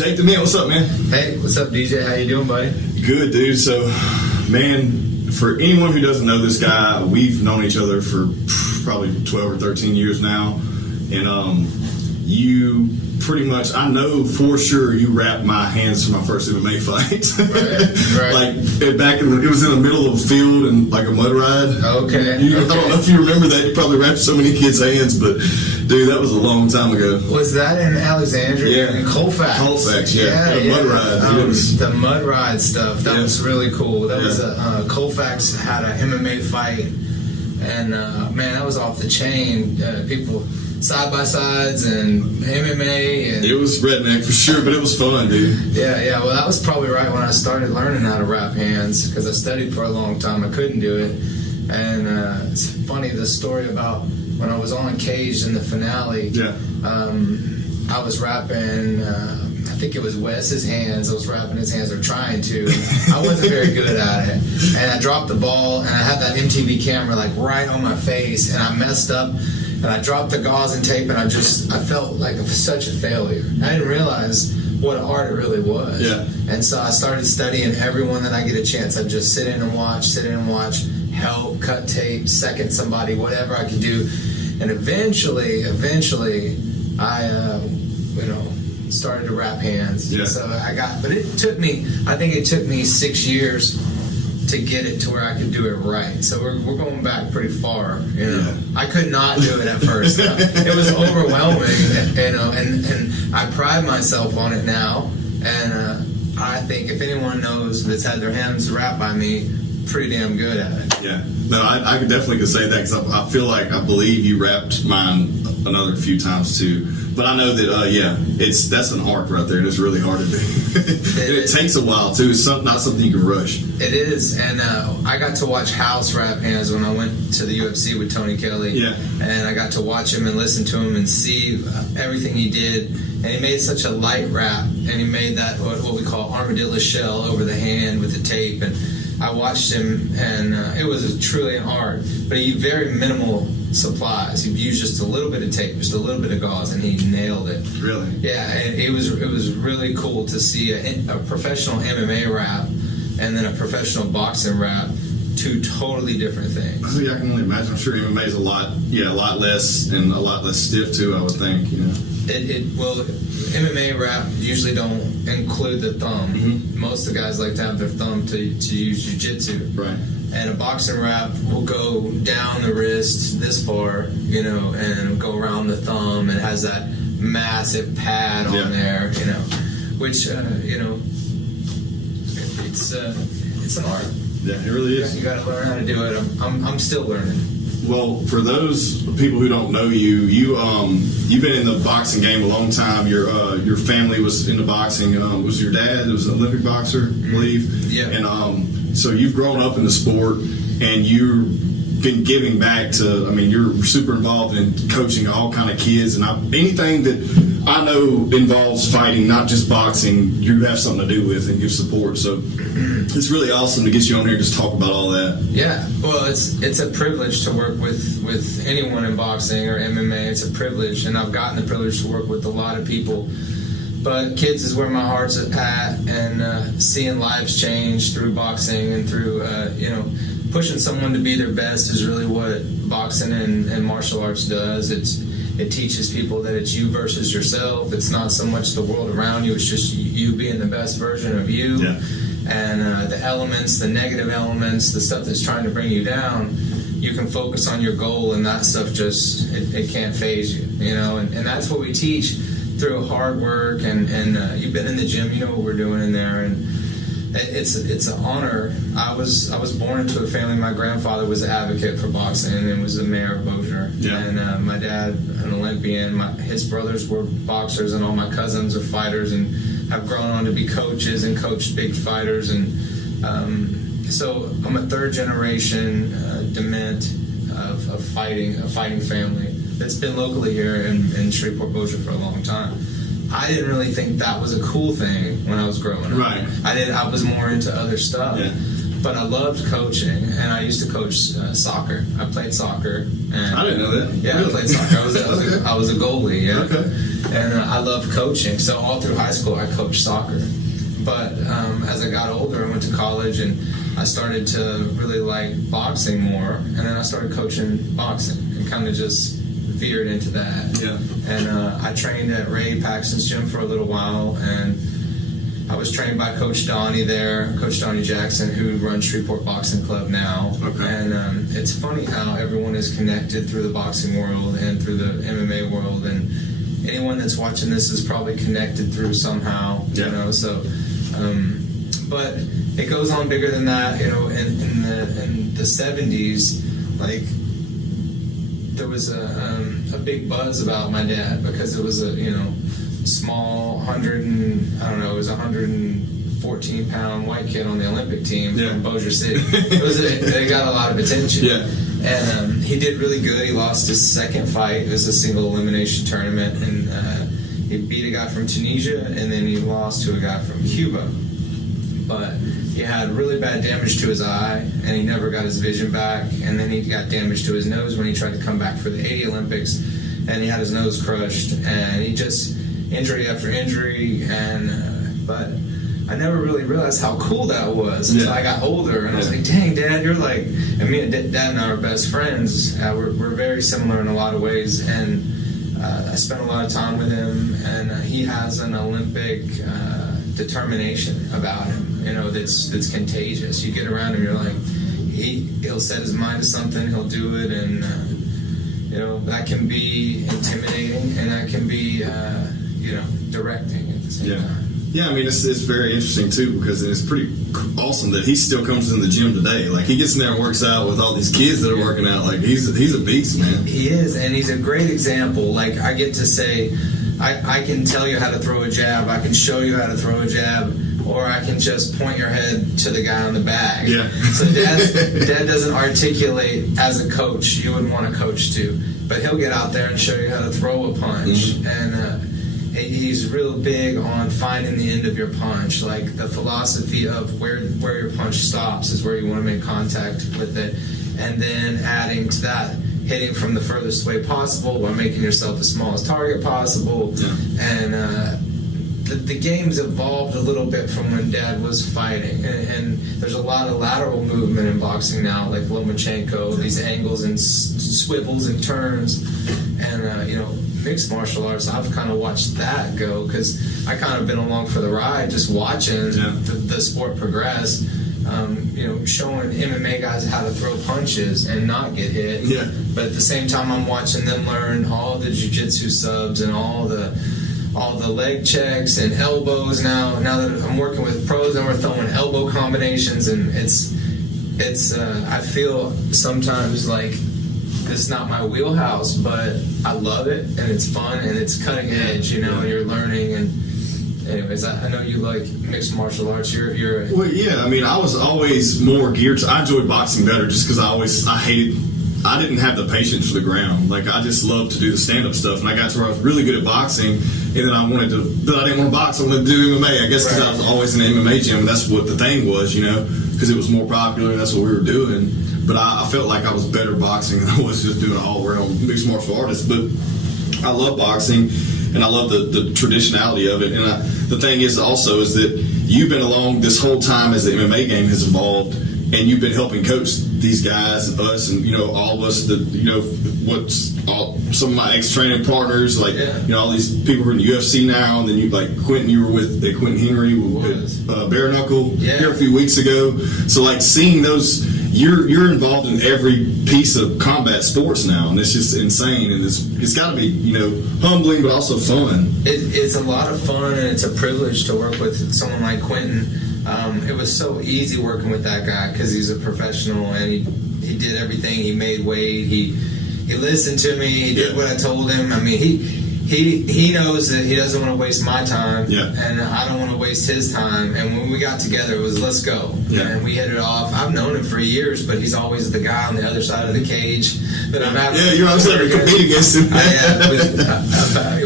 Jake Dement, what's up, man? Hey, what's up, DJ? How you doing, buddy? Good, dude. So, man, for anyone who doesn't know this guy, we've known each other for probably 12 or 13 years now. And you pretty much, I know for sure you wrapped my hands for my first MMA fight. Right. Like, back in it was in the middle of a field and like a mud ride. Okay. I don't know if you remember that. You probably wrapped so many kids' hands, but dude, that was a long time ago. Was that in Alexandria? Yeah. In Colfax? Colfax, yeah. The mud ride. The mud ride stuff. That was really cool. That was Colfax had a MMA fight, and man, that was off the chain. People side by sides and MMA. And it was redneck for sure, but it was fun, dude. Yeah. Well, that was probably right when I started learning how to wrap hands, because I studied for a long time. I couldn't do it, and it's funny, the story about when I was on Caged in the finale. Yeah. I was wrapping. I think it was Wes's hands. I was wrapping his hands, or trying to. I wasn't very good at it, and I dropped the ball, and I had that MTV camera like right on my face, and I messed up. And I dropped the gauze and tape, and I felt like such a failure. I didn't realize what art it really was. Yeah. And so I started studying everyone that I get a chance. I'd just sit in and watch, help, cut tape, second somebody, whatever I could do. And eventually, I, started to wrap hands. Yeah. So but it took me 6 years to get it to where I could do it right. So we're going back pretty far, Yeah. I could not do it at first. It was overwhelming, and I pride myself on it now. And I think if anyone knows that's had their hands wrapped by me, pretty damn good at it. Yeah. No, I could definitely say that, because I believe you wrapped mine another few times too. But I know that, that's an art right there, and it's really hard to do. It takes a while too. It's not something you can rush. It is, and I got to watch House wrap hands when I went to the UFC with Tony Kelly. Yeah. And I got to watch him and listen to him and see everything he did. And he made such a light wrap, and he made that what we call armadillo shell over the hand with the tape. And I watched him, and it was truly an art. But he used very minimal supplies. He used just a little bit of tape, just a little bit of gauze, and he nailed it. Really? Yeah, and it was really cool to see a professional MMA wrap and then a professional boxing wrap. Two totally different things. I can only imagine. I'm sure MMA is a lot less and a lot less stiff too, I would think. MMA wrap usually don't include the thumb. Mm-hmm. Most of the guys like to have their thumb to use jiu-jitsu. Right. And a boxing wrap will go down the wrist this far, and go around the thumb, and has that massive pad on there, which it's an art. Yeah, it really is. You got to learn how to do it. I'm still learning. Well, for those people who don't know you've been in the boxing game a long time. Your family was into boxing. Was your dad was an Olympic boxer, I believe? Yeah. And so you've grown up in the sport, and you've been giving back to. I mean, you're super involved in coaching all kind of kids, and anything that I know involves fighting, not just boxing, you have something to do with and give support. So it's really awesome to get you on here and just talk about all that. Yeah, well, it's a privilege to work with anyone in boxing or MMA. It's a privilege, and I've gotten the privilege to work with a lot of people. But kids is where my heart's at, and seeing lives change through boxing and through pushing someone to be their best is really what boxing and martial arts does. It teaches people that it's you versus yourself. It's not so much the world around you. It's just you being the best version of you. Yeah. And the elements, the negative elements, the stuff that's trying to bring you down, you can focus on your goal, and that stuff just, it can't faze you, And that's what we teach through hard work. And you've been in the gym, you know what we're doing in there. And it's an honor. I was born into a family. My grandfather was an advocate for boxing and was the mayor of Bossier. Yeah. And my dad, an Olympian. His brothers were boxers, and all my cousins are fighters and have grown on to be coaches and coached big fighters. And so I'm a third generation Dement of a fighting family that's been locally here in Shreveport, Bossier for a long time. I didn't really think that was a cool thing when I was growing up. Right. I was more into other stuff. Yeah. But I loved coaching, and I used to coach soccer. I played soccer. And I didn't know that. Yeah, Really? I played soccer. I was Okay. I was a goalie. Yeah. Okay. And I love coaching. So all through high school, I coached soccer. But as I got older, I went to college and I started to really like boxing more. And then I started coaching boxing and kind of just veered into that. Yeah. And I trained at Ray Paxton's gym for a little while, and I was trained by Coach Donnie there, Coach Donnie Jackson, who runs Shreveport Boxing Club now. Okay. And it's funny how everyone is connected through the boxing world and through the MMA world, and anyone that's watching this is probably connected through somehow. Yeah. You know, so. But it goes on bigger than that. You know, in the 70s, like, there was a big buzz about my dad because it was a small 114-pound white kid on the Olympic team from Bossier City. They got a lot of attention. Yeah. And he did really good. He lost his second fight. It was a single elimination tournament, and he beat a guy from Tunisia, and then he lost to a guy from Cuba. But he had really bad damage to his eye, and he never got his vision back. And then he got damage to his nose when he tried to come back for the 80 Olympics, and he had his nose crushed. And he just injury after injury, but I never really realized how cool that was until I got older. And I was like, "Dang, Dad, you're like." And me and Dad and I are best friends. We're very similar in a lot of ways, and I spent a lot of time with him. And he has an Olympic determination about him, that's contagious. You get around him, you're like, he'll set his mind to something, he'll do it, and that can be intimidating, and that can be directing at the same time. Yeah, I mean, it's very interesting too, because it's pretty awesome that he still comes in the gym today. Like, he gets in there and works out with all these kids that are working out. Like, he's a beast, man. He is, and he's a great example. Like, I get to say, I can tell you how to throw a jab, I can show you how to throw a jab, or I can just point your head to the guy on the bag. Yeah. So Dad doesn't articulate as a coach. You wouldn't want a coach to, but he'll get out there and show you how to throw a punch. And he's real big on finding the end of your punch. Like, the philosophy of where your punch stops is where you want to make contact with it, and then adding to that, hitting from the furthest way possible while making yourself the smallest target possible. And the game's evolved a little bit from when Dad was fighting, and there's a lot of lateral movement in boxing now, like Lomachenko, these angles and swivels and turns, and mixed martial arts, I've kind of watched that go, because I kind of been along for the ride, just watching the sport progress. Showing MMA guys how to throw punches and not get hit. Yeah. But at the same time, I'm watching them learn all the jiu-jitsu subs and all the leg checks and elbows. Now that I'm working with pros, and we're throwing elbow combinations, and it's I feel sometimes like it's not my wheelhouse, but I love it, and it's fun, and it's cutting edge, and you're learning. And anyways, I know you like mixed martial arts. Well, yeah. I mean, I was always more geared to. I enjoyed boxing better just because I didn't have the patience for the ground. Like, I just loved to do the stand-up stuff, and I got to where I was really good at boxing, and then I didn't want to box. I wanted to do MMA. I guess because I was always in the MMA gym, and that's what the thing was, because it was more popular, and that's what we were doing. But I felt like I was better boxing than I was just doing an all-around mixed martial artist. But I love boxing, and I love the traditionality of it. And the thing is also is that you've been along this whole time as the MMA game has evolved, and you've been helping coach these guys and us, and all of us that some of my ex-training partners, like all these people who are in the UFC now, and then you like Quentin, you were with Quentin Henry with Bare Knuckle here a few weeks ago. So like seeing those, you're involved in every piece of combat sports now, and it's just insane, and it's got to be humbling but also fun. It's a lot of fun, and it's a privilege to work with someone like Quentin. It was so easy working with that guy because he's a professional, and he did everything. He made weight. He listened to me. He did what I told him. I mean, he knows that he doesn't want to waste my time, and I don't want to waste his time. And when we got together, it was let's go, and we hit it off. I've known him for years, but he's always the guy on the other side of the cage that I'm having. Yeah, you're always having to compete against him.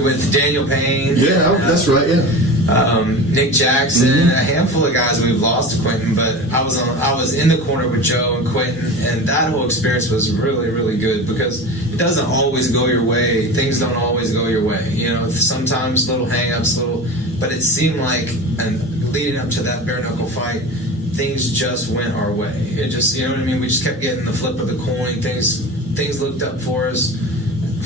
With Daniel Payne. Yeah, that's right. Yeah. Nick Jackson, a handful of guys we've lost to Quentin, but I was in the corner with Joe and Quentin, and that whole experience was really, really good because it doesn't always go your way. Things don't always go your way. Sometimes little hang-ups, but it seemed like, and leading up to that bare knuckle fight, things just went our way. It just, you know what I mean? We just kept getting the flip of the coin. Things looked up for us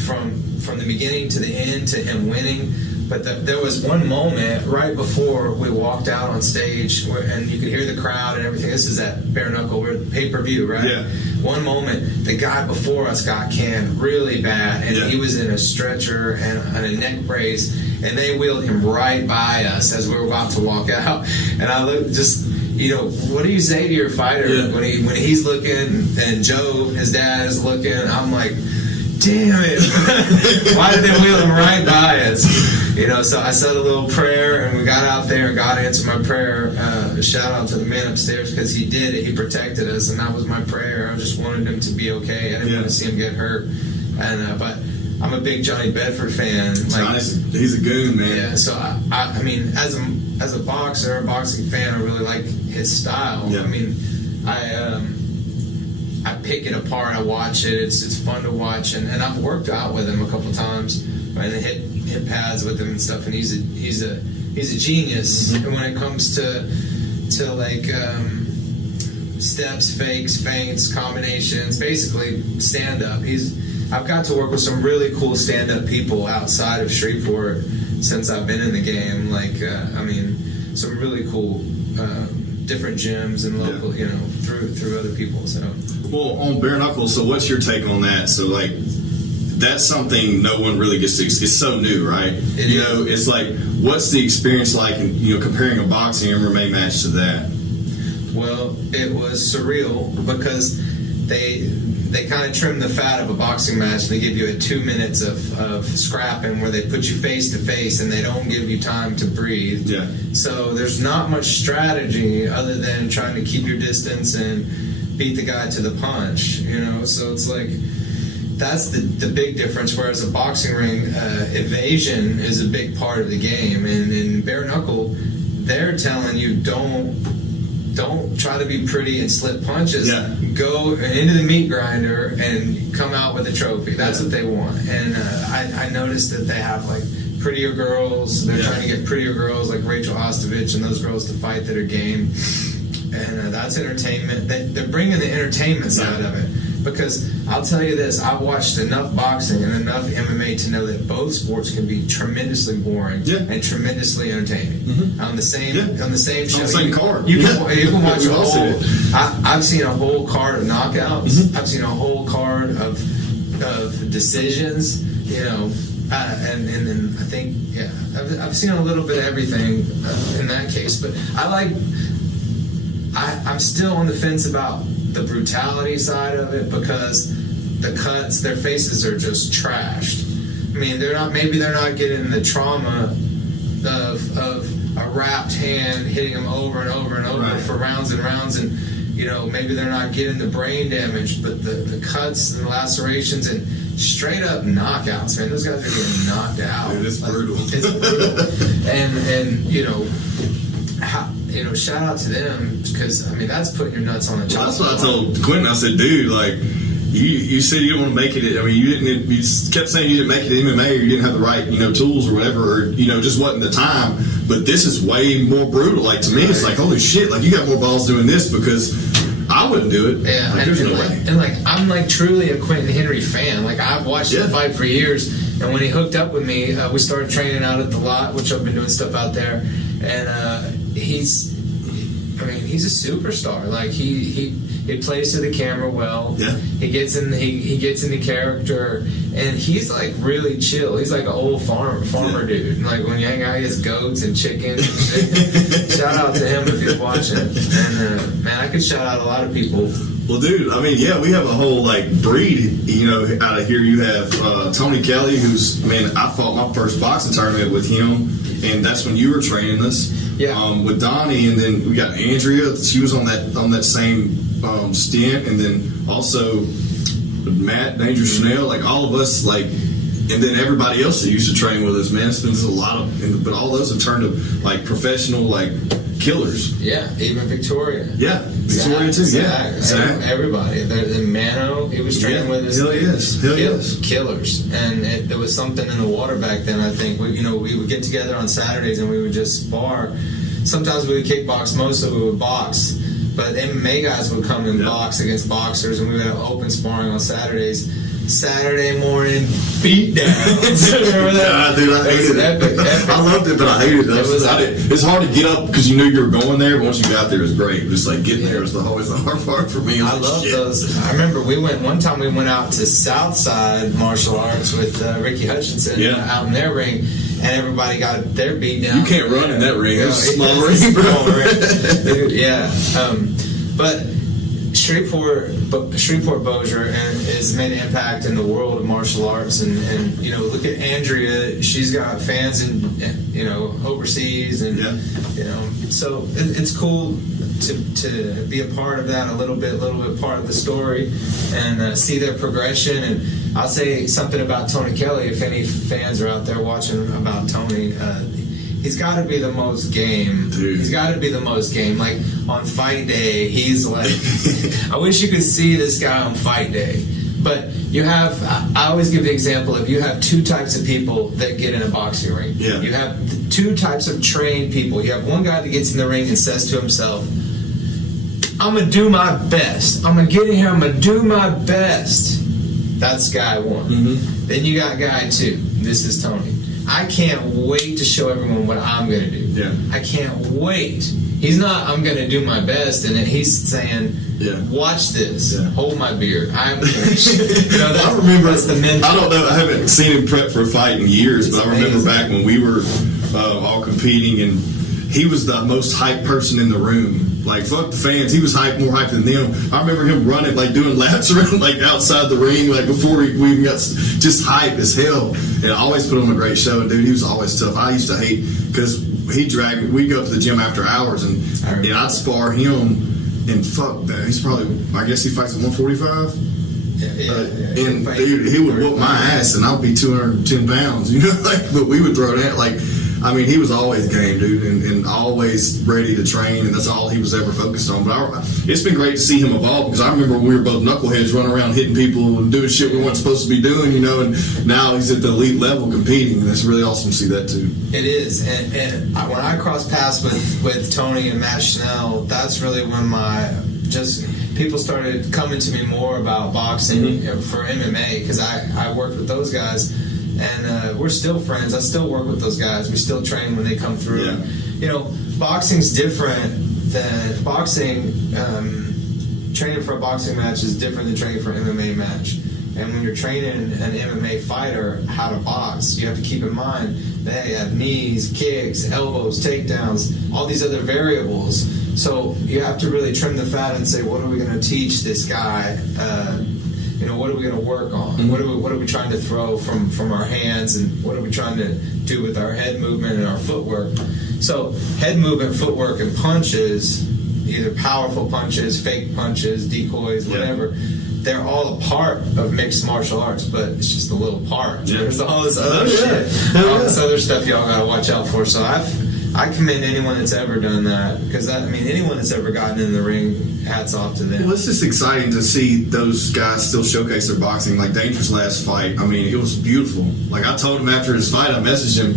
from the beginning to the end to him winning. But there was one moment right before we walked out on stage, and you could hear the crowd and everything. This is at Bare Knuckle, we're pay-per-view, right? Yeah. One moment, the guy before us got canned really bad, and he was in a stretcher and a neck brace, and they wheeled him right by us as we were about to walk out. And I looked what do you say to your fighter when he's looking and Joe, his dad, is looking? I'm like, damn it! Why did they wheel him right by us? So I said a little prayer, and we got out there, and God answered my prayer. Shout out to the man upstairs because he did it. He protected us, and that was my prayer. I just wanted him to be okay. I didn't want to see him get hurt. And but I'm a big Johnny Bedford fan. He's a goon, man. Yeah. So I mean, as a boxer, a boxing fan, I really like his style. Yeah. I mean, I pick it apart. I watch it. It's fun to watch, and I've worked out with him a couple times, and hit pads with him and stuff. And he's a genius. And when it comes to like steps, fakes, feints, combinations, basically stand up. I've got to work with some really cool stand up people outside of Shreveport since I've been in the game. Some really cool. Different gyms and local, through other people. So, well, on bare knuckle. So, what's your take on that? So, like, that's something no one really gets to. It's so new, right? It's like, what's the experience like? Comparing a boxing MMA match to that. Well, it was surreal because they kind of trim the fat of a boxing match. They give you 2 minutes of scrapping where they put you face to face and they don't give you time to breathe. Yeah. So there's not much strategy other than trying to keep your distance and beat the guy to the punch. So it's like that's the big difference. Whereas a boxing ring, evasion is a big part of the game. And in bare knuckle, they're telling you don't try to be pretty and slip punches. Yeah. Go into the meat grinder and come out with a trophy. That's what they want. And I noticed that they have like prettier girls. They're trying to get prettier girls like Rachel Ostovich and those girls to fight that are game. And that's entertainment. They're bringing the entertainment side of it. Because I'll tell you this, I've watched enough boxing and enough MMA to know that both sports can be tremendously boring and tremendously entertaining on the same show. On the same card. You can watch a whole. I've seen a whole card of knockouts. I've seen a whole card of decisions. And then I think I've seen a little bit of everything in that case. But I'm still on the fence about the brutality side of it because the cuts, their faces are just trashed. I mean, they're not getting the trauma of a wrapped hand hitting them over and over and over for rounds and rounds, and maybe they're not getting the brain damage, but the cuts and the lacerations and straight up knockouts, man. Those guys are getting knocked out. Dude, it's brutal. It's brutal. And shout out to them because that's putting your nuts on the chopping. That's what I told Quentin. I said, dude, like you said you didn't want to make it. I mean, you didn't. You kept saying you didn't make it in MMA, or you didn't have the right, tools or whatever, or just wasn't the time. But this is way more brutal. Like to me, it's like holy shit. Like you got more balls doing this because I wouldn't do it. Yeah, like, there's no way. And I'm like truly a Quentin Henry fan. Like I've watched him fight for years. And when he hooked up with me, we started training out at the lot, which I've been doing stuff out there. And he's a superstar. Like he plays to the camera well. Yeah. He gets into character, and he's like really chill. He's like an old farmer dude. Like when you hang out, he has goats and chickens. And shout out to him if he's watching. And man, I could shout out a lot of people. Well, dude, we have a whole breed. Out of here you have Tony Kelly, who's I fought my first boxing tournament with him, and that's when you were training us. Yeah. With Donnie, and then we got Andrea. She was on that same stint, and then also Matt, Danger Chanel. Like all of us, And then everybody else that used to train with us, man, spends a lot of, but all those have turned to like professional, like killers. Yeah, even Victoria. Yeah, Victoria too. Zach, Yeah, Zach. Everybody. The Mano, he was training with us. Hell yes. Killers. And there was something in the water back then. I think we would get together on Saturdays and we would just spar. Sometimes we would kickbox, mostly we would box. But MMA guys would come and box against boxers, and we would have open sparring on Saturdays. Saturday morning beatdowns. Remember that? Dude, I hated it. I loved it, but I hated it. It's hard to get up because you knew you were going there, but once you got there, it was great. Just like getting there was always the hard part for me. I love those. I remember we went out to Southside Martial Arts with Ricky Hutchinson out in their ring, and everybody got their beat down. You can't run in that ring. It's a small ring, bro. Yeah. But Shreveport Bossier has made an impact in the world of martial arts, and look at Andrea. She's got fans in overseas, and so it's cool to be a part of that a little bit part of the story, and see their progression. And I'll say something about Tony Kelly. If any fans are out there watching about Tony. He's got to be the most game. Dude. He's got to be the most game. Like on fight day, he's like, I wish you could see this guy on fight day. But you have, I always give the example of you have two types of people that get in a boxing ring. Yeah. You have two types of trained people. You have one guy that gets in the ring and says to himself, I'm going to do my best. I'm going to get in here. I'm going to do my best. That's guy one. Mm-hmm. Then you got guy two. This is Tony. I can't wait to show everyone what I'm going to do. Yeah. I can't wait. He's not, I'm going to do my best, and then he's saying, watch this. Yeah. Hold my beer. I'm going I remember, that's the mental. I don't know, I haven't seen him prep for a fight in years, but I remember back when we were all competing, and he was the most hyped person in the room. Like, fuck the fans. He was more hyped than them. I remember him running, like, doing laps around, like, outside the ring, like, before we even got just hype as hell. And I always put on a great show. And, dude, he was always tough. I used to hate, because he'd drag me. We'd go up to the gym after hours, and I'd spar him. And fuck that. He's probably, I guess he fights at 145. And dude, he would whoop my ass, and I'll be 210 pounds, like, but we would throw that, like, I mean, he was always game, dude, and always ready to train, and that's all he was ever focused on. But it's been great to see him evolve, because I remember we were both knuckleheads running around hitting people and doing shit we weren't supposed to be doing, and now he's at the elite level competing, and it's really awesome to see that too. It is, and when I crossed paths with Tony and Matt Schnell, that's really when people started coming to me more about boxing for MMA, because I worked with those guys. And we're still friends. I still work with those guys. We still train when they come through. Yeah. Boxing's different than boxing. Training for a boxing match is different than training for an MMA match. And when you're training an MMA fighter how to box, you have to keep in mind that they have knees, kicks, elbows, takedowns, all these other variables. So you have to really trim the fat and say, what are we going to teach this guy? What are we going to work on? Mm-hmm. What are we trying to throw from our hands, and what are we trying to do with our head movement and our footwork? So head movement, footwork, and punches, either powerful punches, fake punches, decoys, whatever, they're all a part of mixed martial arts, but it's just a little part. Yeah. There's all this other shit, all this other stuff y'all got to watch out for. So I commend anyone that's ever done that, because anyone that's ever gotten in the ring, hats off to them. Well, it's just exciting to see those guys still showcase their boxing. Like Danger's last fight, I mean, it was beautiful. Like, I told him after his fight, I messaged him,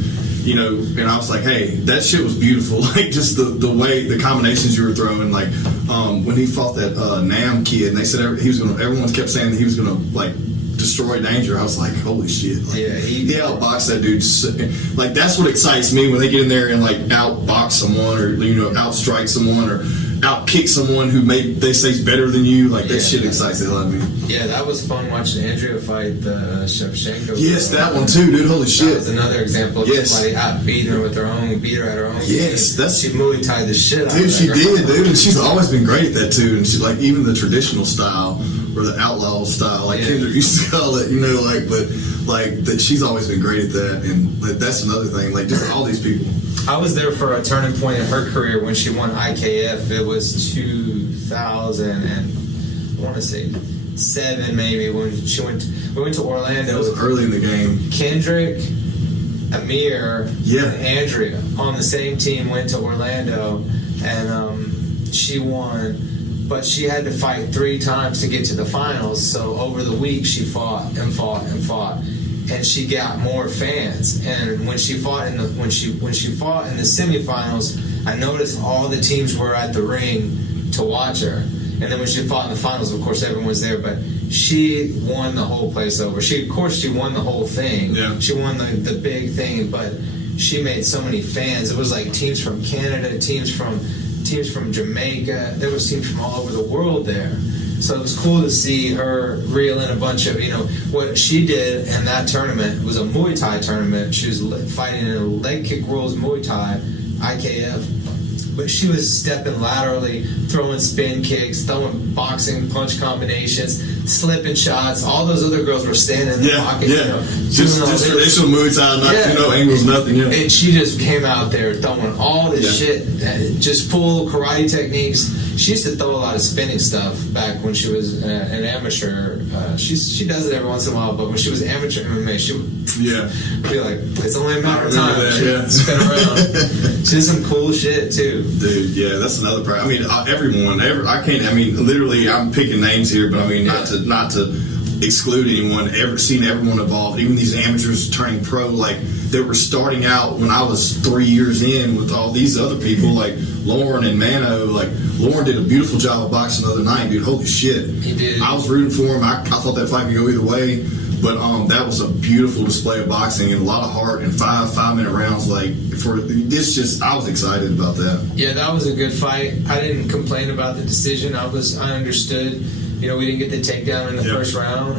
and I was like, hey, that shit was beautiful. Like, just the way, the combinations you were throwing. Like, when he fought that Nam kid, and they said everyone kept saying that he was gonna, like, destroy Danger. I was like, holy shit. Like, he outboxed that dude. Like, that's what excites me, when they get in there and, like, outbox someone, or, outstrike someone, or outkick someone who they say is better than you. Like, that shit excites the hell out of me. Yeah, that was fun watching Andrea fight the Shevchenko. Yes, that one too, dude. Holy shit. That was another example of somebody beating her beat her at her own. Yes, she Muay Thai the shit out of her. Dude, she did, dude. And she's always been great at that too. And she, like, even the traditional style, or the outlaw style, like Kendrick used to call it, that she's always been great at that. And that's another thing, like, just all these people. I was there for a turning point in her career when she won IKF. It was 2000, and I want to say 7 maybe when we went to Orlando. It was early in the game. Kendrick, Amir, Yeah. and Andrea on the same team went to Orlando, and she won. But she had to fight 3 times to get to the finals. So over the week, she fought and fought and fought, and she got more fans. And when she fought in the fought in the semifinals, I noticed all the teams were at the ring to watch her. And then when she fought in the finals, of course, everyone was there. But she won the whole place over. She won the whole thing. Yeah. She won the big thing, but she made so many fans. It was like teams from Canada, teams from Jamaica. There was teams from all over the world there. So it was cool to see her reel in a bunch of, what she did in that tournament was a Muay Thai tournament. She was fighting in a leg kick rules Muay Thai, IKF. But she was stepping laterally, throwing spin kicks, throwing boxing punch combinations, slipping shots. All those other girls were standing in the pocket. Yeah. Just traditional Muay Thai, not angles, nothing. Yeah. And she just came out there throwing all this shit, just full karate techniques. She used to throw a lot of spinning stuff back when she was an amateur. She does it every once in a while, but when she was amateur MMA, she would be like, it's only a matter of time. Spin around. She did some cool shit too. Dude, yeah, that's another part. I mean, literally, I'm picking names here, but I mean, not to exclude anyone. Seen everyone involved, even these amateurs turning pro, like they were starting out when I was 3 years in with all these other people, like Lauren and Mano. Like Lauren did a beautiful job of boxing the other night, dude. Holy shit, he did. I was rooting for him. I thought that fight could go either way. But that was a beautiful display of boxing and a lot of heart and 5-minute rounds. Like for this, I was excited about that. Yeah, that was a good fight. I didn't complain about the decision. I understood. We didn't get the takedown in the first round.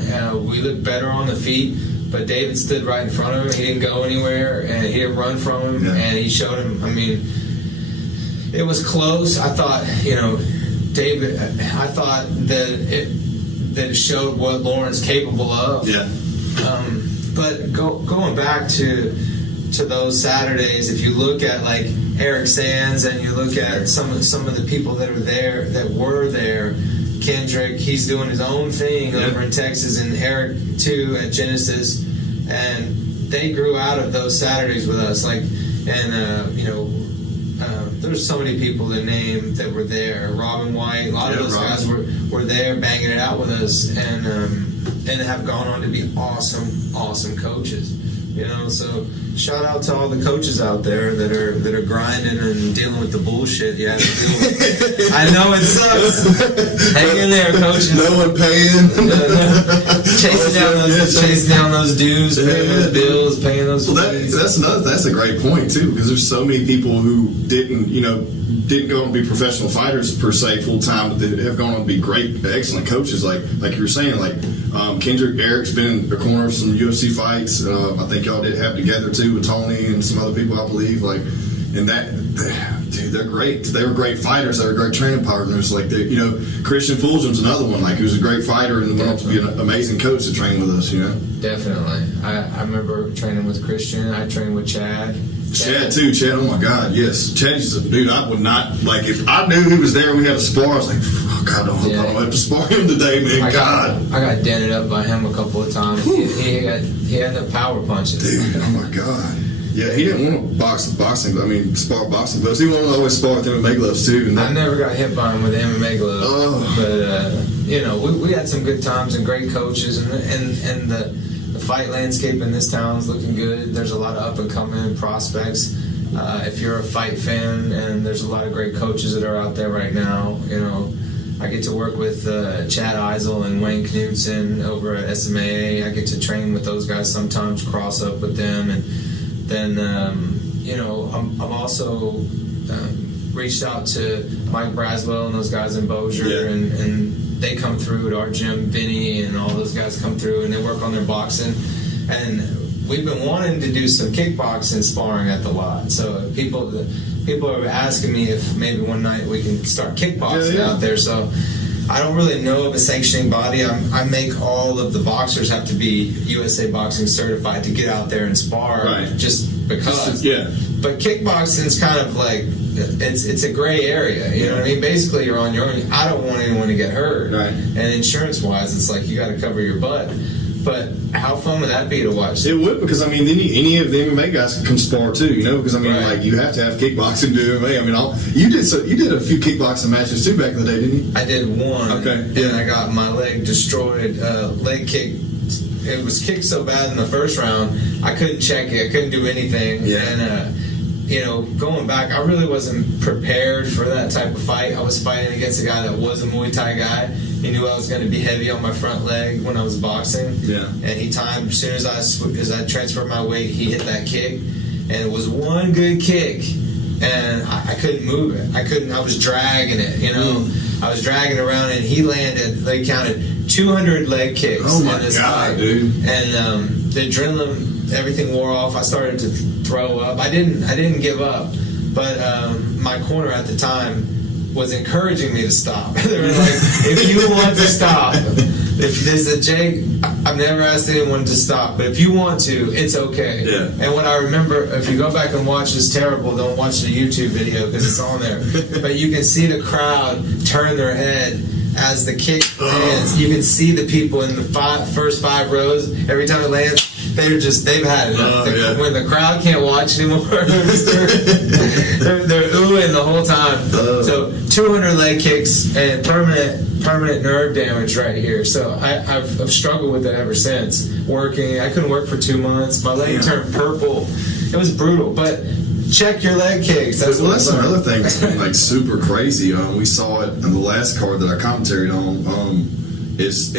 We looked better on the feet, but David stood right in front of him. He didn't go anywhere, and he didn't run from him. And he showed him. I mean, it was close. I thought, David. I thought that it showed what Lauren's capable of. Yeah. But going back to those Saturdays, if you look at like Eric Sands and you look at some of the people that were there, Kendrick, he's doing his own thing over in Texas, and Eric too at Genesis, and they grew out of those Saturdays with us. There's so many people to name that were there. Robin White, a lot of those guys were there banging it out with us, and have gone on to be awesome coaches. So shout out to all the coaches out there that are grinding and dealing with the bullshit you have to deal with. I know it sucks. Hang in there, coaches. No one paying. Chasing down those dues, paying those bills, paying those. That's a great point too, because there's so many people who didn't go on to be professional fighters per se full time, but they have gone on to be great, excellent coaches. Like you were saying, Kendrick, Eric's been in the corner of some UFC fights. I think y'all did have together too with Tony and some other people, I believe. They're great. They were great fighters. They were great training partners. Christian Fulgham's another one. Who's a great fighter and went on to be an amazing coach to train with us. Definitely. I remember training with Christian. I trained with Chad. Chad, oh my God, yes. Chad's a dude I would not, if I knew he was there and we had a spar, I was like, oh God, I don't have to spar him today, man. I got dented up by him a couple of times. He had the power punches. Dude, oh my God. Yeah, he didn't want to spar boxing gloves. He wanted to always spar with MMA gloves too. And I never got hit by him with MMA gloves. But, we had some good times and great coaches, and the fight landscape in this town is looking good. There's a lot of up-and-coming prospects. If you're a fight fan, and there's a lot of great coaches that are out there right now. I get to work with Chad Eisel and Wayne Knudsen over at SMAA. I get to train with those guys sometimes, cross up with them, and then I'm also reached out to Mike Braswell and those guys in Bossier, and they come through at our gym. Vinny and all those guys come through, and they work on their boxing. And we've been wanting to do some kickboxing sparring at the lot. So people are asking me if maybe one night we can start kickboxing out there. So I don't really know of a sanctioning body. I make all of the boxers have to be USA Boxing certified to get out there and spar, just because. But kickboxing's kind of like it's a gray area. You know what I mean? Basically, you're on your own. I don't want anyone to get hurt. Right. And insurance-wise, it's like you got to cover your butt. But how fun would that be to watch? It would, because I mean, any of the MMA guys can come spar too, you know. Because I mean, Right. like you have to have kickboxing to do MMA. I mean, you did a few kickboxing matches too back in the day, didn't you? I did one. Okay. And I got my leg destroyed. Leg kick. It was kicked so bad in the first round, I couldn't check it. I couldn't do anything. Yeah. And going back, I really wasn't prepared for that type of fight. I was fighting against a guy that was a Muay Thai guy. He knew I was going to be heavy on my front leg when I was boxing. Yeah. And he timed, as soon as I transferred my weight, he hit that kick. And it was one good kick. And I couldn't move it. I was dragging it, you know. I was dragging around, and he landed, they counted 200 leg kicks Oh my in this God, fight. dude. And the adrenaline, everything wore off. I started to throw up. I didn't give up. But my corner at the time was encouraging me to stop. They were like, if you want to stop, if there's a Jake, I've never asked anyone to stop, but if you want to, it's okay. Yeah. And what I remember, if you go back and watch this terrible, don't watch the YouTube video because it's on there, but you can see the crowd turn their head as the kick lands. You can see the people in the first 5 rows, every time it lands, they've had enough. Yeah. When the crowd can't watch anymore, they're oohing the whole time. So 200 leg kicks and permanent nerve damage right here. So I've struggled with it ever since. Working, I couldn't work for 2 months. My leg turned purple. It was brutal, but check your leg kicks. That's another thing that's been like super crazy. We saw it in the last card that I commentated on.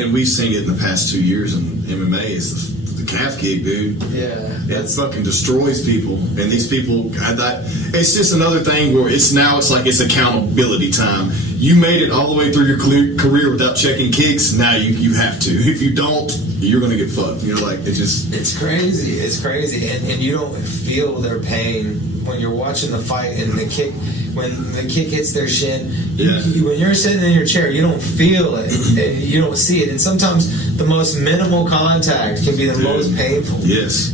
And we've seen it in the past 2 years in MMA. Is the calf kick, dude. Yeah, It fucking destroys people, and these people had that. It's just another thing where it's like it's accountability time. You made it all the way through your career without checking kicks. Now you have to. If you don't, you're gonna get fucked. You're like it's crazy. It's crazy, and you don't feel their pain when you're watching the fight and the kick. When the kick hits their shin, when you're sitting in your chair, you don't feel it, and you don't see it. And sometimes the most minimal contact can be the most painful. Yes.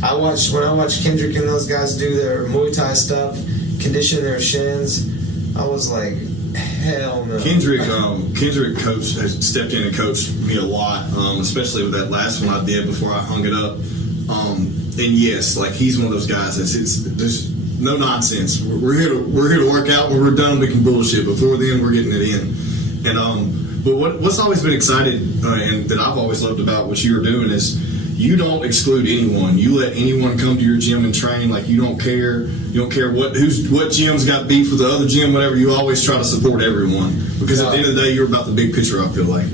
When I watch Kendrick and those guys do their Muay Thai stuff, condition their shins, I was like, hell no. Kendrick coached, has stepped in and coached me a lot, especially with that last one I did before I hung it up. And yes, like he's one of those guys there's no nonsense. We're here to work out. When we're done, we can bullshit. Before then, we're getting it in. And but what's always been excited and that I've always loved about what you're doing is you don't exclude anyone. You let anyone come to your gym and train. Like you don't care. You don't care what gym's got beef with the other gym, whatever. You always try to support everyone because at the end of the day, you're about the big picture. I feel like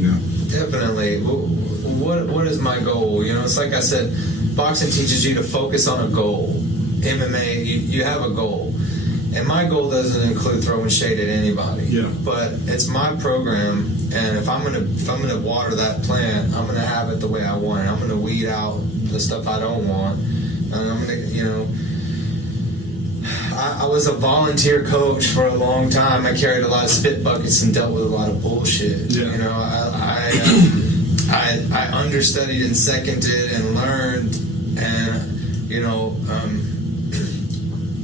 Definitely. What is my goal? You know, it's like I said, boxing teaches you to focus on a goal. MMA, you have a goal, and my goal doesn't include throwing shade at anybody. Yeah. But it's my program, and if I'm gonna water that plant, I'm gonna have it the way I want it. I'm gonna weed out the stuff I don't want, and I'm gonna, I was a volunteer coach for a long time. I carried a lot of spit buckets and dealt with a lot of bullshit. Yeah. You know, I understudied and seconded and learned, and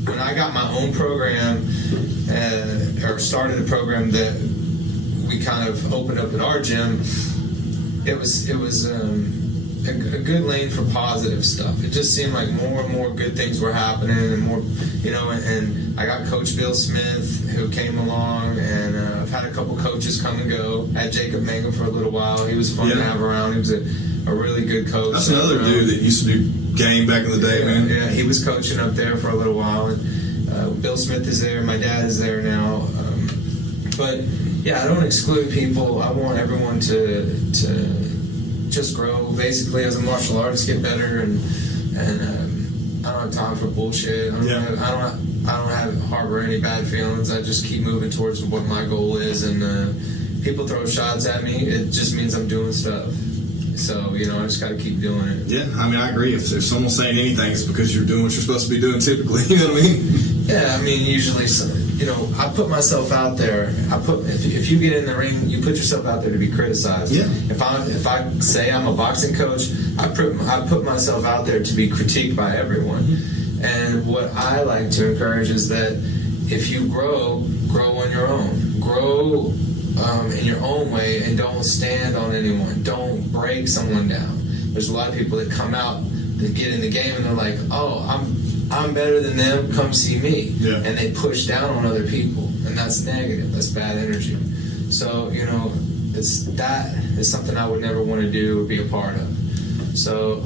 when I got my own program, or started a program that we kind of opened up at our gym, it was a good lane for positive stuff. It just seemed like more and more good things were happening, and more, and I got Coach Bill Smith who came along, and I've had a couple coaches come and go. I had Jacob Mangum for a little while. He was fun to have around. He was a really good coach. That's another dude that used to do game back in the day, man. Yeah, he was coaching up there for a little while. And Bill Smith is there. My dad is there now. But yeah, I don't exclude people. I want everyone to just grow, basically, as a martial artist, get better, and I don't have time for bullshit. I don't have harbor any bad feelings. I just keep moving towards what my goal is, and people throw shots at me. It just means I'm doing stuff. So, I just got to keep doing it. Yeah, I mean, I agree. If someone's saying anything, it's because you're doing what you're supposed to be doing typically. You know what I mean? Yeah, I mean, usually, I put myself out there. If you get in the ring, you put yourself out there to be criticized. Yeah. If I say I'm a boxing coach, I put myself out there to be critiqued by everyone. And what I like to encourage is that if you grow on your own. Grow in your own way, and don't stand on anyone. Don't break someone down. There's a lot of people that come out that get in the game and they're like, oh, I'm better than them, come see me. Yeah. And they push down on other people, and that's negative. That's bad energy. So, that is something I would never want to do or be a part of. So,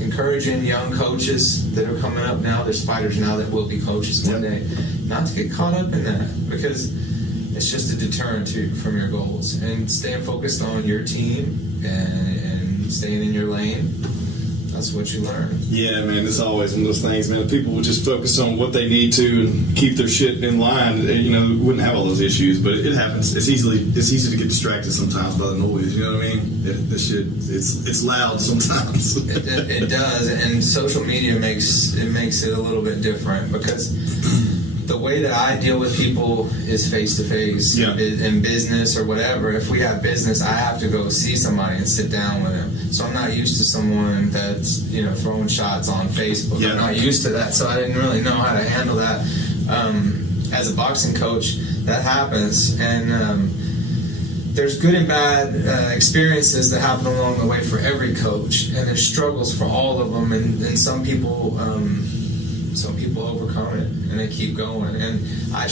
encouraging young coaches that are coming up now, there's fighters now that will be coaches one day, not to get caught up in that, because it's just a deterrent from your goals. And staying focused on your team and staying in your lane, that's what you learn. Yeah, man, it's always one of those things, man. If people would just focus on what they need to and keep their shit in line, we wouldn't have all those issues. But it happens. It's easy to get distracted sometimes by the noise. You know what I mean? It's loud sometimes. It does, and social media makes it a little bit different, because the way that I deal with people is face to face. In business or whatever. If we have business, I have to go see somebody and sit down with them. So I'm not used to someone that's throwing shots on Facebook. Yeah. I'm not used to that, so I didn't really know how to handle that. As a boxing coach, that happens, and there's good and bad experiences that happen along the way for every coach, and there's struggles for all of them, and some people overcome it and they keep going. And I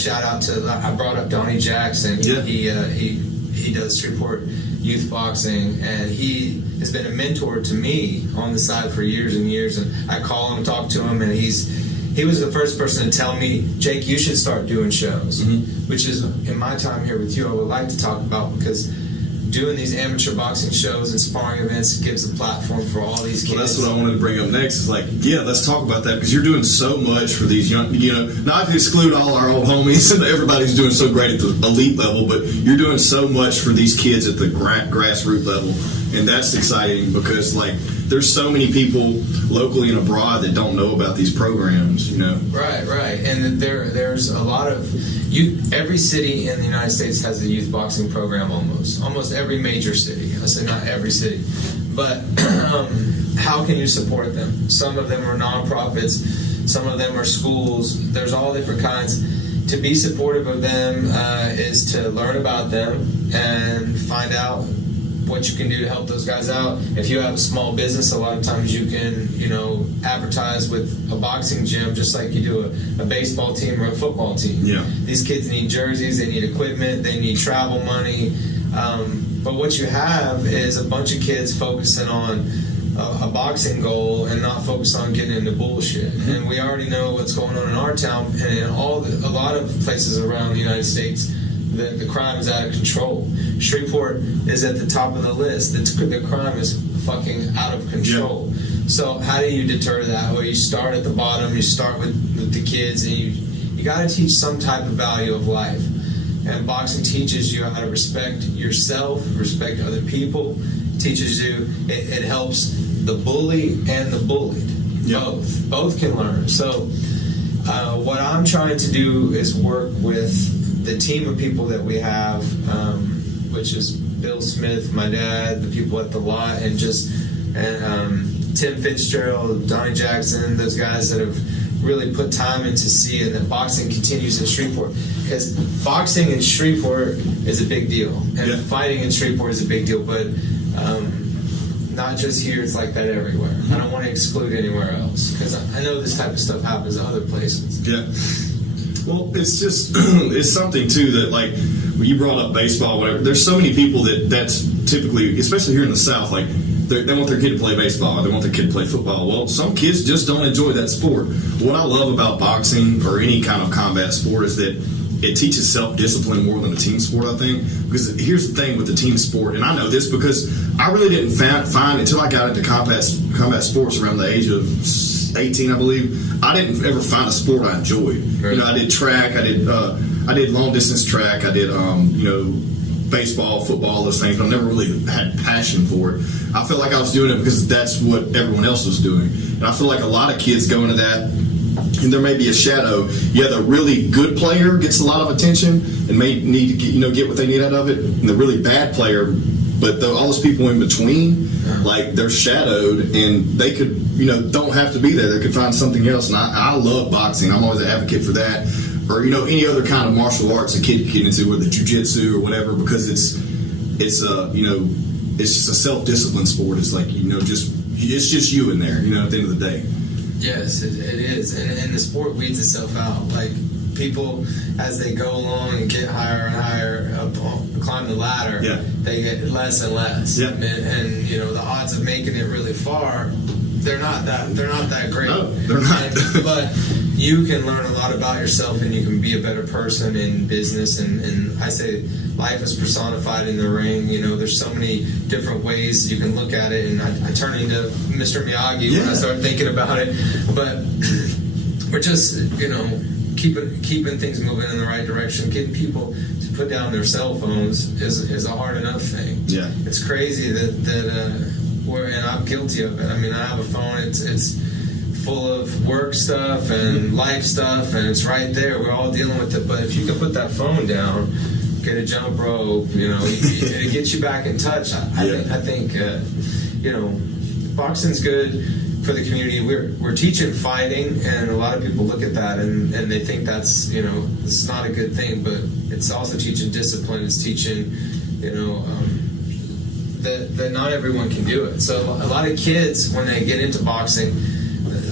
brought up Donnie Jackson. He does Shreveport youth boxing, and he has been a mentor to me on the side for years and years. And I call him, talk to him, and he was the first person to tell me, Jake, you should start doing shows, which is, in my time here with you, I would like to talk about, because doing these amateur boxing shows and sparring events gives a platform for all these kids. Well, that's what I wanted to bring up next. Is let's talk about that, because you're doing so much for these young, not to exclude all our old homies and everybody's doing so great at the elite level, but you're doing so much for these kids at the grassroots level, and that's exciting, because there's so many people locally and abroad that don't know about these programs. Right, and there's a lot of every city in the United States has a youth boxing program. Almost every major city. I say not every city, but how can you support them? Some of them are nonprofits, some of them are schools. There's all different kinds. To be supportive of them is to learn about them and find out what you can do to help those guys out. If you have a small business, a lot of times you can, advertise with a boxing gym, just like you do a baseball team or a football team. Yeah. These kids need jerseys, they need equipment, they need travel money. But what you have is a bunch of kids focusing on a boxing goal and not focused on getting into bullshit. And we already know what's going on in our town and in a lot of places around the United States. The crime is out of control. Shreveport is at the top of the list. The crime is fucking out of control. Yeah. So how do you deter that? Well, you start at the bottom. You start with the kids, and you got to teach some type of value of life. And boxing teaches you how to respect yourself, respect other people. Teaches you. It helps the bully and the bullied. Yeah. Both can learn. So what I'm trying to do is work with the team of people that we have, which is Bill Smith, my dad, the people at the lot, and Tim Fitzgerald, Donnie Jackson, those guys that have really put time into seeing that boxing continues in Shreveport. Because boxing in Shreveport is a big deal, and fighting in Shreveport is a big deal, but not just here, it's like that everywhere. I don't want to exclude anywhere else, because I know this type of stuff happens in other places. Yeah. Well, it's just, it's something, too, that, when you brought up baseball, whatever, there's so many people that's typically, especially here in the South, they want their kid to play baseball, or they want their kid to play football. Well, some kids just don't enjoy that sport. What I love about boxing or any kind of combat sport is that it teaches self-discipline more than a team sport, I think. Because here's the thing with the team sport, and I know this because I really didn't find until I got into combat sports around the age of 18, I believe, I didn't ever find a sport I enjoyed. Right. I did track, I did long distance track, I did baseball, football, those things, but I never really had passion for it. I felt like I was doing it because that's what everyone else was doing. And I feel like a lot of kids go into that, and there may be a shadow. Yeah, the really good player gets a lot of attention and may need to get what they need out of it, and the really bad player But all those people in between, like, they're shadowed, and they could, don't have to be there. They could find something else. And I love boxing. I'm always an advocate for that. Or, any other kind of martial arts a kid can get into, whether jiu-jitsu or whatever, because it's just a self-discipline sport. It's like, it's just you in there, at the end of the day. Yes, it is. And the sport weeds itself out. Like, people, as they go along and get higher and higher up, climb the ladder, they get less and less. Yeah. And the odds of making it really far, they're not that great. No, they're not. But you can learn a lot about yourself, and you can be a better person in business. And I say life is personified in the ring. There's so many different ways you can look at it. And I turn into Mr. Miyagi when I start thinking about it. But we're just, keeping things moving in the right direction. Getting people to put down their cell phones is a hard enough thing. Yeah, it's crazy that and I'm guilty of it. I mean, I have a phone. It's full of work stuff and life stuff, and it's right there. We're all dealing with it. But if you can put that phone down, get a jump rope, it gets you back in touch. I think boxing's good for the community. We're teaching fighting, and a lot of people look at that and they think that's it's not a good thing, but it's also teaching discipline. It's teaching that not everyone can do it. So a lot of kids, when they get into boxing,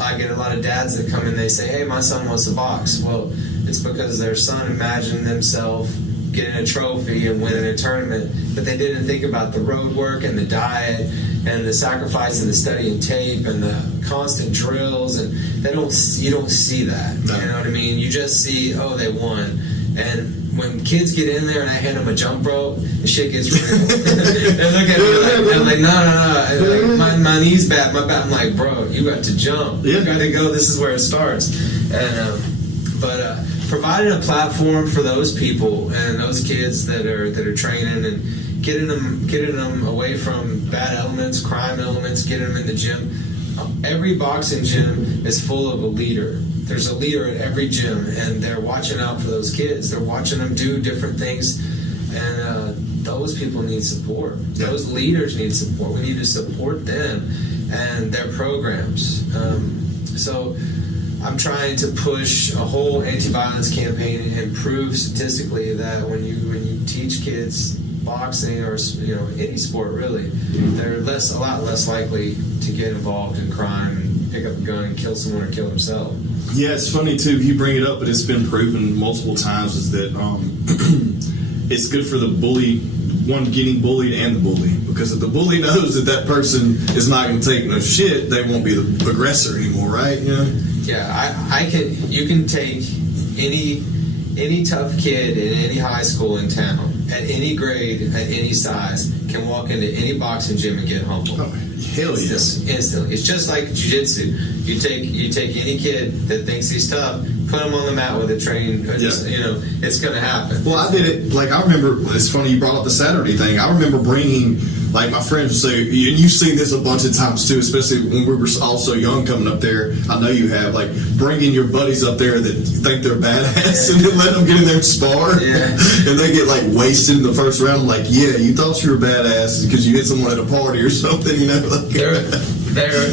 I get a lot of dads that come in, they say, hey, my son wants to box. Well, it's because their son imagined themselves getting a trophy and winning a tournament, but they didn't think about the road work and the diet and the sacrifice and the studying tape and the constant drills, and you don't see that. No. You know what I mean? You just see, oh, they won. And when kids get in there and I hand them a jump rope, the shit gets real. They look at me they're like, no. Like, my knee's bad, my back. I'm like, bro, you got to jump. You got to go. This is where it starts. And but providing a platform for those people and those kids that are training and getting them away from bad elements, crime elements, getting them in the gym. Every boxing gym is full of a leader. There's a leader at every gym, and they're watching out for those kids. They're watching them do different things, and those people need support. Yeah. Those leaders need support. We need to support them and their programs. So I'm trying to push a whole anti-violence campaign and prove statistically that when you teach kids boxing or any sport really, they're a lot less likely to get involved in crime and pick up a gun and kill someone or kill themselves. Yeah, it's funny too. You bring it up, but it's been proven multiple times is that it's good for the bully, one getting bullied and the bully, because if the bully knows that person is not going to take no shit, they won't be the aggressor anymore, right? Yeah, you can take any tough kid in any high school in town, at any grade, at any size, can walk into any boxing gym and get humbled. Oh, hell yes. Instantly. It's just like jiu-jitsu. You take any kid that thinks he's tough, put him on the mat with a train, it's going to happen. Well, I did it, I remember, it's funny you brought up the Saturday thing. I remember bringing, my friends would say, and you've seen this a bunch of times too, especially when we were all so young coming up there. I know you have, bringing your buddies up there that think they're badass and then let them get in there and spar. Yeah. And they get, wasted in the first round. I'm like, yeah, you thought you were badass because you hit someone at a party or something, They're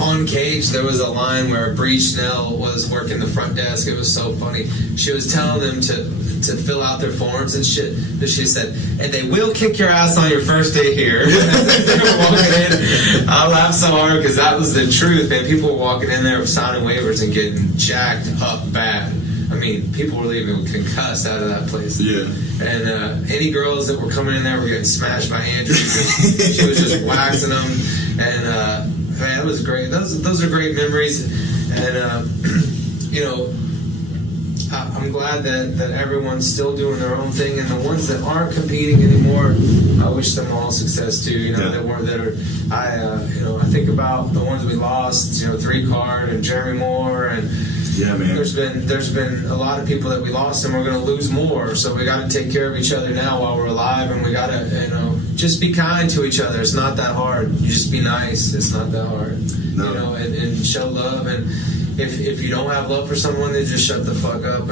on Cage, there was a line where Bree Schnell was working the front desk. It was so funny. She was telling them to fill out their forms and shit. But she said, and they will kick your ass on your first day here. They were walking in. I laughed so hard because that was the truth. And people were walking in there signing waivers and getting jacked up bad. I mean, people were leaving concussed out of that place. Yeah. And any girls that were coming in there were getting smashed by Andrew. She was just waxing them. And man, it was great. Those are great memories. And I'm glad that everyone's still doing their own thing, and the ones that aren't competing anymore, I wish them all success too. I think about the ones we lost. 3-Card and Jeremy Moore, and yeah, man. There's been a lot of people that we lost, and we're going to lose more. So we got to take care of each other now while we're alive, and we got to just be kind to each other. It's not that hard. You just be nice. It's not that hard. No. And show love and. if you don't have love for someone, then just shut the fuck up and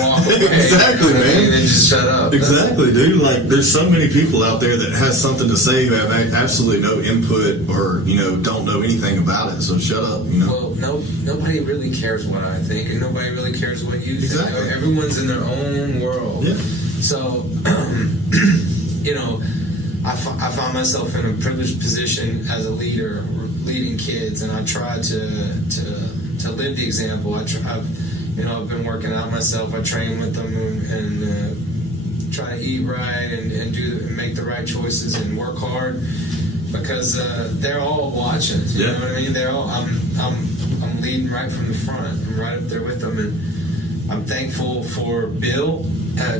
walk away. Exactly, you know what I man. mean? Then just shut up. Exactly, dude. Like, there's so many people out there that has something to say who have absolutely no input or, don't know anything about it. So shut up, Well, nobody really cares what I think, and nobody really cares what you think. Exactly. Everyone's in their own world. Yeah. So, I found myself in a privileged position as a leader, leading kids, and I try to live the example. I've been working out myself. I train with them and try to eat right and make the right choices and work hard because they're all watching. You know what I mean? They're all. I'm leading right from the front. I'm right up there with them, and I'm thankful for Bill.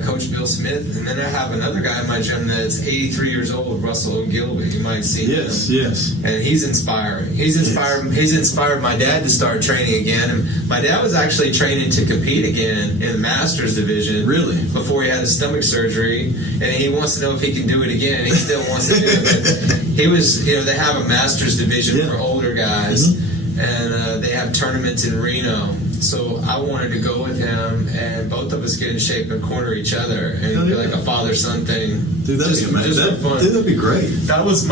Coach Bill Smith, and then I have another guy in my gym that's 83 years old, Russell O'Gilby. You might see him. Yes. And he's inspiring. He's inspired my dad to start training again. And my dad was actually training to compete again in the Masters division. Really? Before he had his stomach surgery, and he wants to know if he can do it again. He still wants to do it. But he was, they have a Masters division for older guys, and they have tournaments in Reno. So I wanted to go with him, and both of us get in shape and corner each other, and be like a father-son thing. Dude, that'd be amazing. That'd be great. That was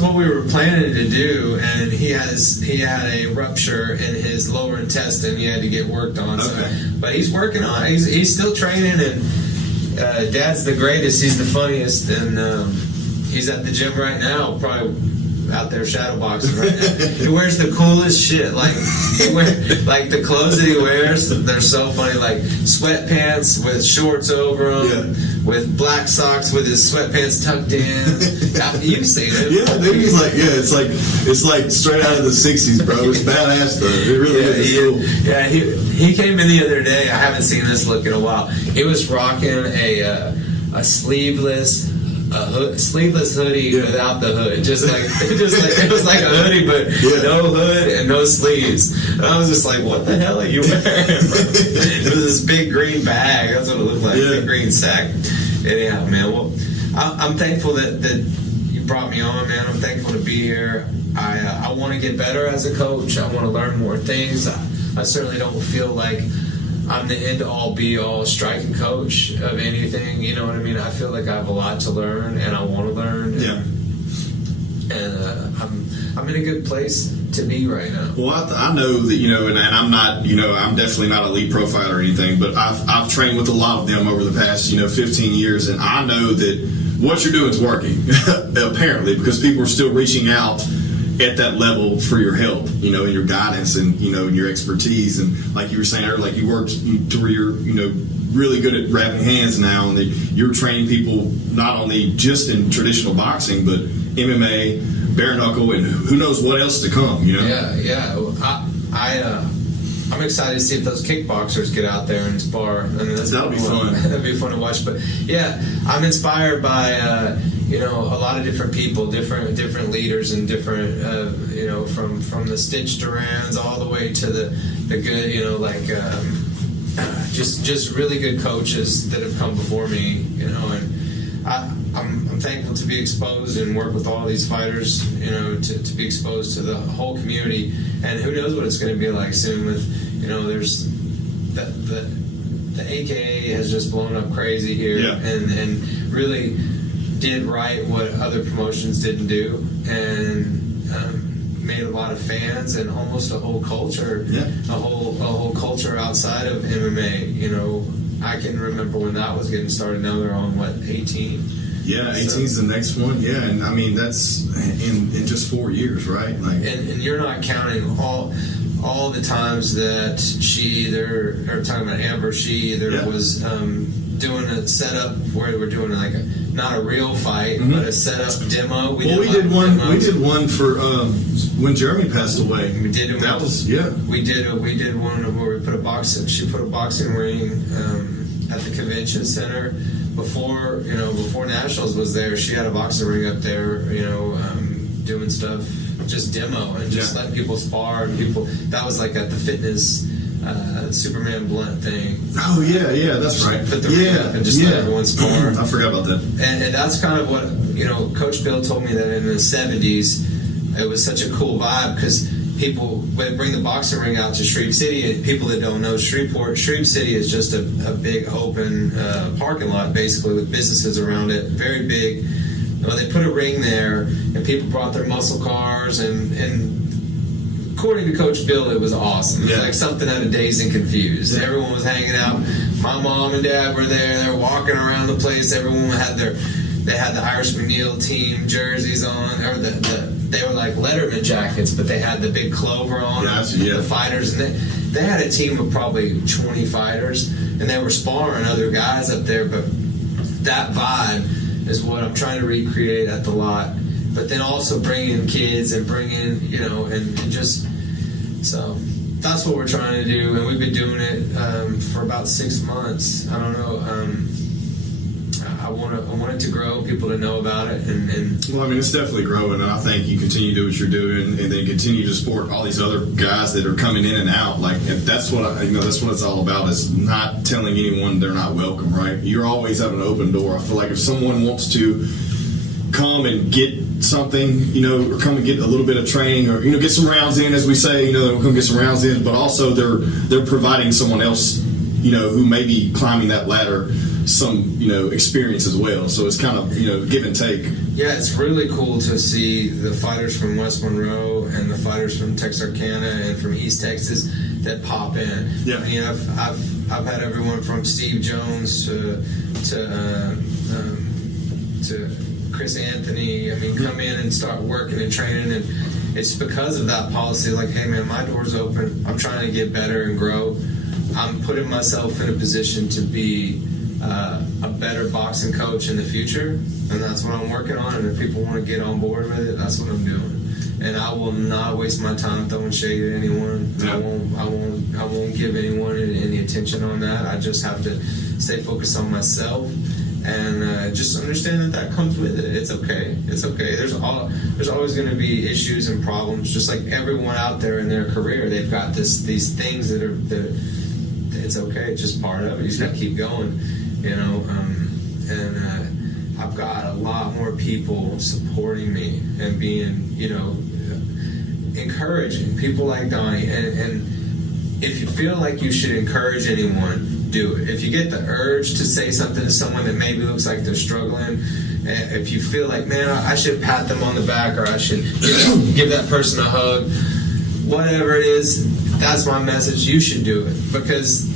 what we were planning to do, and he had a rupture in his lower intestine. He had to get worked on. Okay. So, but he's working on it. He's still training, and Dad's the greatest. He's the funniest, and he's at the gym right now, probably out there shadowboxing right now. He wears the coolest shit. Like the clothes that he wears, they're so funny. Like sweatpants with shorts over them, with black socks with his sweatpants tucked in. You've seen it. Yeah, dude. It's like straight out of the '60s, bro. It's badass though. It really is cool. Yeah, he came in the other day. I haven't seen this look in a while. He was rocking a sleeveless hoodie without the hood, just like it was like a hoodie, but no hood and no sleeves. And I was just like, "What the hell are you wearing?" It was this big green bag. That's what it looked like, big green sack. Anyhow, man. Well, I'm thankful that you brought me on, man. I'm thankful to be here. I want to get better as a coach. I want to learn more things. I certainly don't feel like I'm the end-all, be-all striking coach of anything. You know what I mean? I feel like I have a lot to learn, and I want to learn. And I'm in a good place to be right now. Well, I know that, and I'm not, I'm definitely not a lead profiler or anything, but I've trained with a lot of them over the past, 15 years, and I know that what you're doing is working, apparently, because people are still reaching out at that level for your help, and your guidance and, and your expertise. And like you were saying earlier, like you worked to where you're, really good at grabbing hands now, and you're training people not only just in traditional boxing, but MMA, bare knuckle, and who knows what else to come, Yeah. I'm excited to see if those kickboxers get out there and spar. I mean, that'll be fun. That'd be fun to watch. But yeah, I'm inspired by a lot of different people, different leaders, and different from the Stitch Durans all the way to the good, just really good coaches that have come before me, and I'm thankful to be exposed and work with all these fighters, to be exposed to the whole community. And who knows what it's going to be like soon with, there's the AKA has just blown up crazy here, and really did right what other promotions didn't do, and made a lot of fans and almost a whole culture, a whole culture outside of MMA. I can remember when that was getting started. Now they're on 18. Yeah, 18's the next one. Yeah, and I mean that's in just 4 years, right? Like, and you're not counting all the times that she either talking about Amber. She either was doing a setup where we're doing not a real fight, but a setup demo. We did one for when Jeremy passed away. We did it. That was We did one where we put a boxing. She put a boxing ring at the convention center. Before Nationals was there, she had a boxing ring up there, doing stuff, just demo and just letting people spar and people. That was like at the fitness Superman Blunt thing. Oh yeah, that's right. Put the ring up and just let everyone spar. I forgot about that. And that's kind of what Coach Bill told me that in the '70s, it was such a cool vibe because people bring the boxing ring out to Shreve City, and people that don't know Shreve City is just a big open parking lot, basically, with businesses around it, very big. Well, they put a ring there, and people brought their muscle cars, and according to Coach Bill, it was awesome. It was like something out of Dazed and Confused. Everyone was hanging out. My mom and dad were there. They were walking around the place. Everyone had they had the Irish McNeil team jerseys on, or they were like Letterman jackets, but they had the big clover on. The fighters, and they had a team of probably 20 fighters, and they were sparring other guys up there. But that vibe is what I'm trying to recreate at the lot. But then also bring in kids and bring in, and just so that's what we're trying to do, and we've been doing it for about 6 months. I don't know. I want it to grow, people to know about it, and well, I mean, it's definitely growing, and I think you continue to do what you're doing, and then continue to support all these other guys that are coming in and out. Like, that's what that's what it's all about. Is not telling anyone they're not welcome, right? You're always have an open door. I feel like if someone wants to come and get something, or come and get a little bit of training, or get some rounds in, as we say, they'll come get some rounds in, but also they're providing someone else, who may be climbing that ladder, some experience as well. So it's kind of give and take. Yeah, it's really cool to see the fighters from West Monroe and the fighters from Texarkana and from East Texas that pop in. Yeah. I mean, I've had everyone from Steve Jones to Chris Anthony. I mean, come in and start working and training, and it's because of that policy. Like, hey man, my door's open. I'm trying to get better and grow. I'm putting myself in a position to be a better boxing coach in the future, and that's what I'm working on. And if people want to get on board with it, that's what I'm doing. And I will not waste my time throwing shade at anyone. Yeah. I won't give anyone any attention on that. I just have to stay focused on myself and just understand that comes with it. It's okay. It's okay. There's always going to be issues and problems, just like everyone out there in their career. They've got these things that it's okay. It's just part of it. You just got to keep going, and I've got a lot more people supporting me and being, encouraging people like Donnie. And if you feel like you should encourage anyone, do it. If you get the urge to say something to someone that maybe looks like they're struggling, if you feel like, man, I should pat them on the back, or I should give that person a hug, whatever it is, that's my message. You should do it, because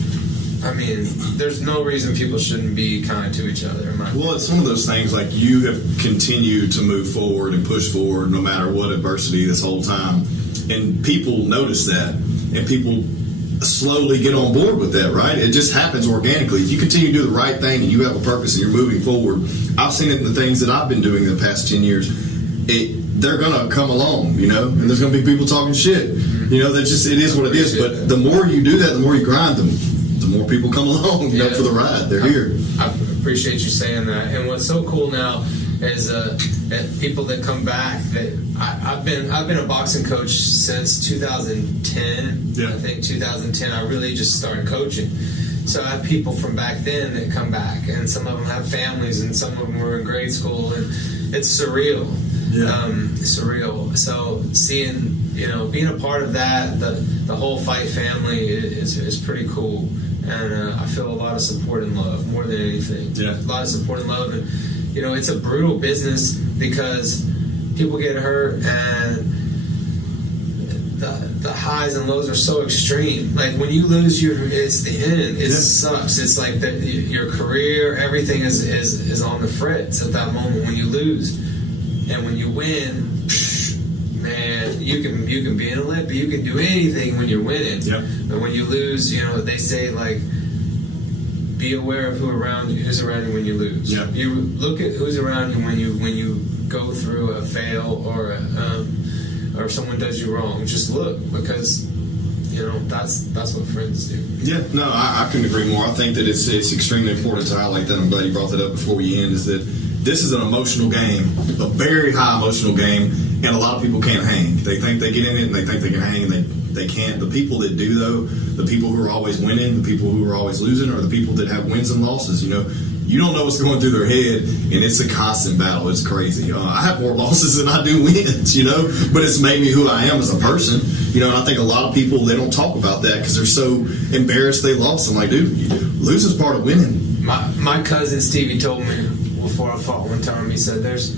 I mean, there's no reason people shouldn't be kind to each other. Well, it's one of those things, like, you have continued to move forward and push forward no matter what adversity this whole time. And people notice that, and people slowly get on board with that, right? It just happens organically. If you continue to do the right thing and you have a purpose and you're moving forward, I've seen it in the things that I've been doing in the past 10 years. They're going to come along, and there's going to be people talking shit. It is what it is. But the more you do that, the more you grind them, the more people come along, for the ride. They're here. I appreciate you saying that. And what's so cool now is people that come back. That I've been a boxing coach since 2010. Yeah. I think 2010 I really just started coaching. So I have people from back then that come back, and some of them have families, and some of them were in grade school, and it's surreal. Yeah. Surreal. So seeing, being a part of that, the whole fight family is pretty cool. And I feel a lot of support and love more than anything. Yeah. A lot of support and love. And, it's a brutal business because people get hurt, and the highs and lows are so extreme. Like, when you lose, it's the end. It sucks. It's like your career, everything is on the fritz at that moment when you lose. And when you win, man, you can be an Olympic. You can do anything when you're winning. Yep. But when you lose, they say, like, be aware of who's around you when you lose. Yep. You look at who's around you when you go through a fail or someone does you wrong. Just look, because that's what friends do. Yeah, no, I couldn't agree more. I think that it's extremely important to highlight that. I'm glad you brought that up before we end. Is that this is an emotional game, a very high emotional game, and a lot of people can't hang. They think they get in it and they think they can hang, and they can't. The people that do, though, the people who are always winning, the people who are always losing, are the people that have wins and losses. You don't know what's going through their head, and it's a constant battle. It's crazy. I have more losses than I do wins, but it's made me who I am as a person. You know, and I think a lot of people, they don't talk about that because they're so embarrassed they lost. I'm like, dude, losing's part of winning. My cousin Stevie told me before I fought one time, he said, there's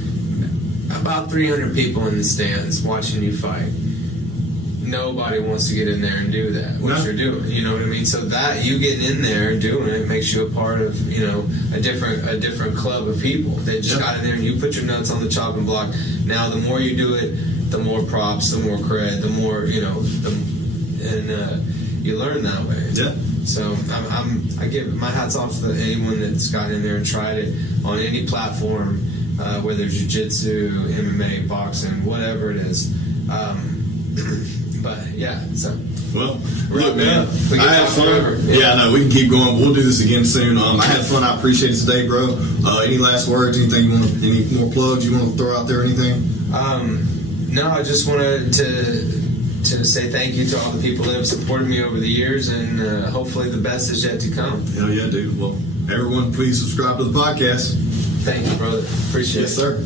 about 300 people in the stands watching you fight. Nobody wants to get in there and do that, what you're doing. You know what I mean? So that you getting in there and doing it makes you a part of, you know, a different club of people that just got in there and you put your nuts on the chopping block. Now, the more you do it, the more props, the more cred, the more, you know, you learn that way. Yeah. So I give my hats off to anyone that's got in there and tried it on any platform, whether it's jiu-jitsu, MMA, boxing, whatever it is. But yeah, so. Well, look, man, I had fun. Forever. Yeah, no, we can keep going. We'll do this again soon. I had fun. I appreciate it today, bro. Any last words? Anything any more plugs you want to throw out there? Anything? No, I just wanted to say thank you to all the people that have supported me over the years, and hopefully the best is yet to come. Hell yeah, dude. Well, everyone, please subscribe to the podcast. Thank you, brother. Appreciate it. Yes, sir.